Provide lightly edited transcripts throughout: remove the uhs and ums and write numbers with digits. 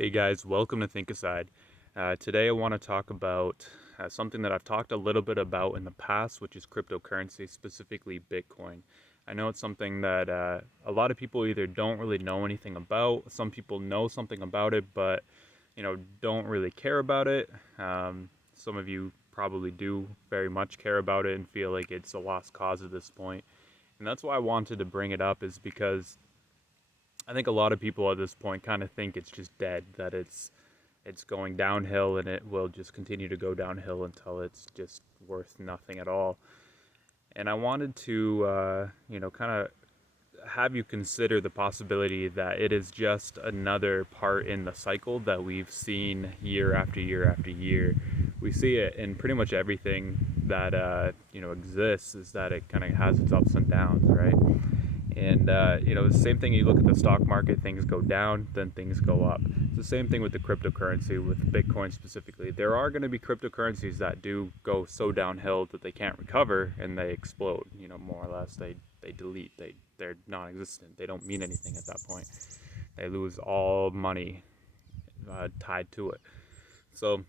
Hey guys, welcome to Think Aside. Today I want to talk about something that I've talked a little bit about in the past, which is cryptocurrency, specifically Bitcoin. I know it's something that a lot of people either don't really know anything about, some people know something about it, but don't really care about it. Some of you probably do very much care about it and feel like it's a lost cause at this point. And that's why I wanted to bring it up, is because I think a lot of people at this point kind of think it's just dead, that it's going downhill and it will just continue to go downhill until it's just worth nothing at all. And I wanted to, kind of have you consider the possibility that it is just another part in the cycle that we've seen year after year after year. We see it in pretty much everything that exists, is that it kind of has its ups and downs, right? And the same thing. You look at the stock market; things go down, then things go up. It's the same thing with the cryptocurrency, with Bitcoin specifically. There are going to be cryptocurrencies that do go so downhill that they can't recover and they explode. More or less, they delete. They're non-existent. They don't mean anything at that point. They lose all money tied to it. So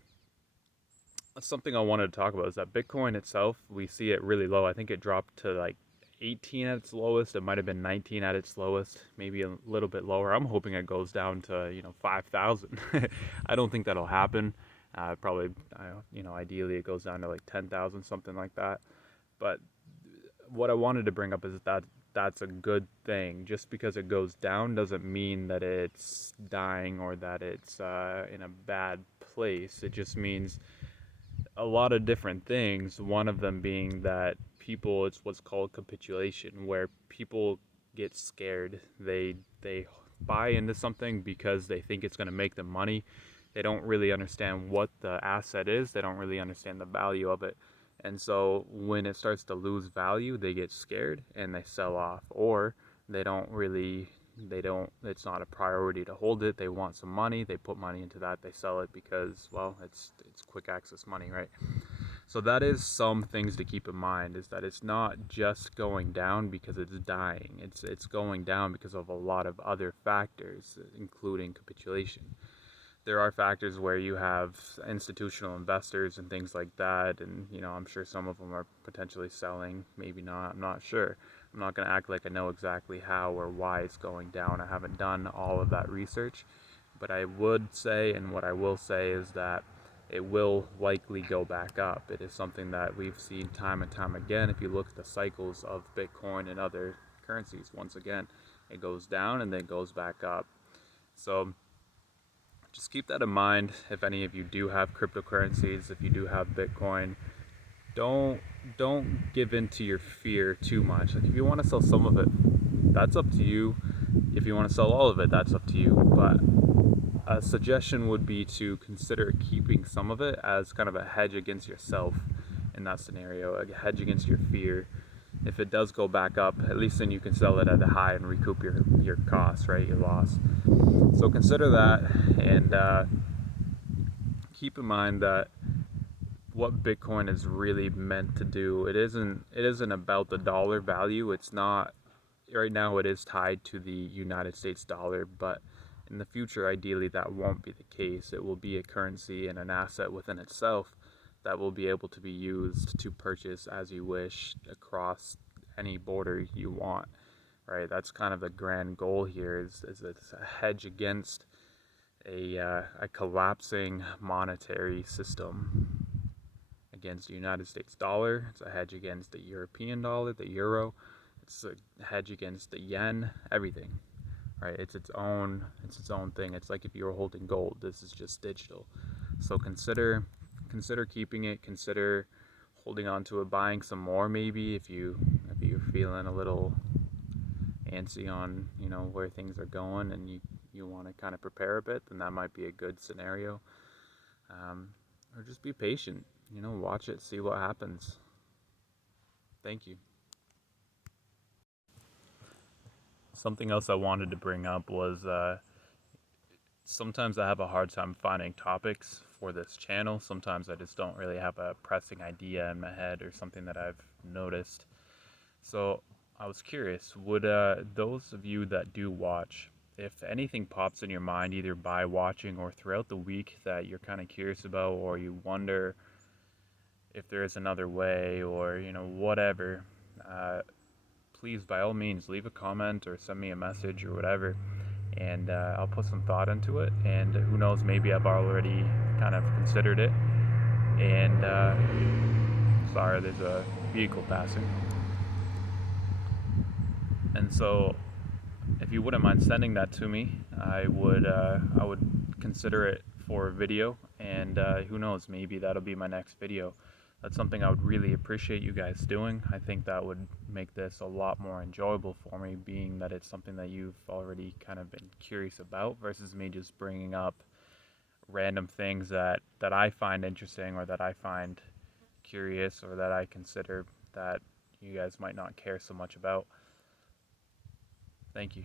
that's something I wanted to talk about, is that Bitcoin itself, we see it really low. I think it dropped to like 18 at its lowest. It might have been 19 at its lowest, maybe a little bit lower. I'm hoping it goes down to 5,000. I don't think that'll happen. Probably, ideally it goes down to like 10,000, something like that. But what I wanted to bring up is that that's a good thing. Just because it goes down doesn't mean that it's dying or that it's in a bad place. It just means a lot of different things. One of them being that people, it's what's called capitulation, where people get scared. They buy into something because they think it's going to make them money. They don't really understand what the asset is. They don't really understand the value of it. And so when it starts to lose value, they get scared and they sell off, or they don't really it's not a priority to hold it. They want some money, they put money into that, they sell it because, well, it's quick access money, right? So that is some things to keep in mind, is that it's not just going down because it's dying. It's going down because of a lot of other factors, including capitulation. There are factors where you have institutional investors and things like that, and I'm sure some of them are potentially selling, maybe not, I'm not sure. I'm not going to act like I know exactly how or why it's going down. I haven't done all of that research, but I would say, and what I will say, is that it will likely go back up. It is something that we've seen time and time again. If you look at the cycles of Bitcoin and other currencies, once again, it goes down and then goes back up. So just keep that in mind. If any of you do have cryptocurrencies, if you do have Bitcoin, don't give in to your fear too much. Like, if you want to sell some of it, that's up to you. If you want to sell all of it, that's up to you. But a suggestion would be to consider keeping some of it as kind of a hedge against yourself in that scenario, a hedge against your fear. If it does go back up, at least then you can sell it at a high and recoup your costs, right? Your loss. So consider that, and keep in mind that what Bitcoin is really meant to do, it isn't about the dollar value. It's not. Right now it is tied to the United States dollar, but in the future, ideally, that won't be the case. It will be a currency and an asset within itself that will be able to be used to purchase as you wish across any border you want, right? That's kind of the grand goal here, is it's a hedge against a collapsing monetary system, against the United States dollar. It's a hedge against the European dollar, the euro. It's a hedge against the yen, everything, right? It's its own thing. It's like if you were holding gold. This is just digital. So consider keeping it. Consider holding on to it, buying some more maybe if you're feeling a little antsy on where things are going, and you want to kind of prepare a bit, then that might be a good scenario. Or just be patient. Watch it, see what happens. Thank you. Something else I wanted to bring up was sometimes I have a hard time finding topics for this channel. Sometimes I just don't really have a pressing idea in my head or something that I've noticed. So I was curious, would those of you that do watch, if anything pops in your mind, either by watching or throughout the week, that you're kind of curious about, or you wonder if there is another way, or whatever, uh, please by all means leave a comment or send me a message or whatever, and I'll put some thought into it. And who knows, maybe I've already kind of considered it. And sorry, there's a vehicle passing. And so, if you wouldn't mind sending that to me, I would consider it for a video, and who knows, maybe that'll be my next video. That's something I would really appreciate you guys doing. I think that would make this a lot more enjoyable for me, being that it's something that you've already kind of been curious about, versus me just bringing up random things that I find interesting, or that I find curious, or that I consider that you guys might not care so much about. Thank you.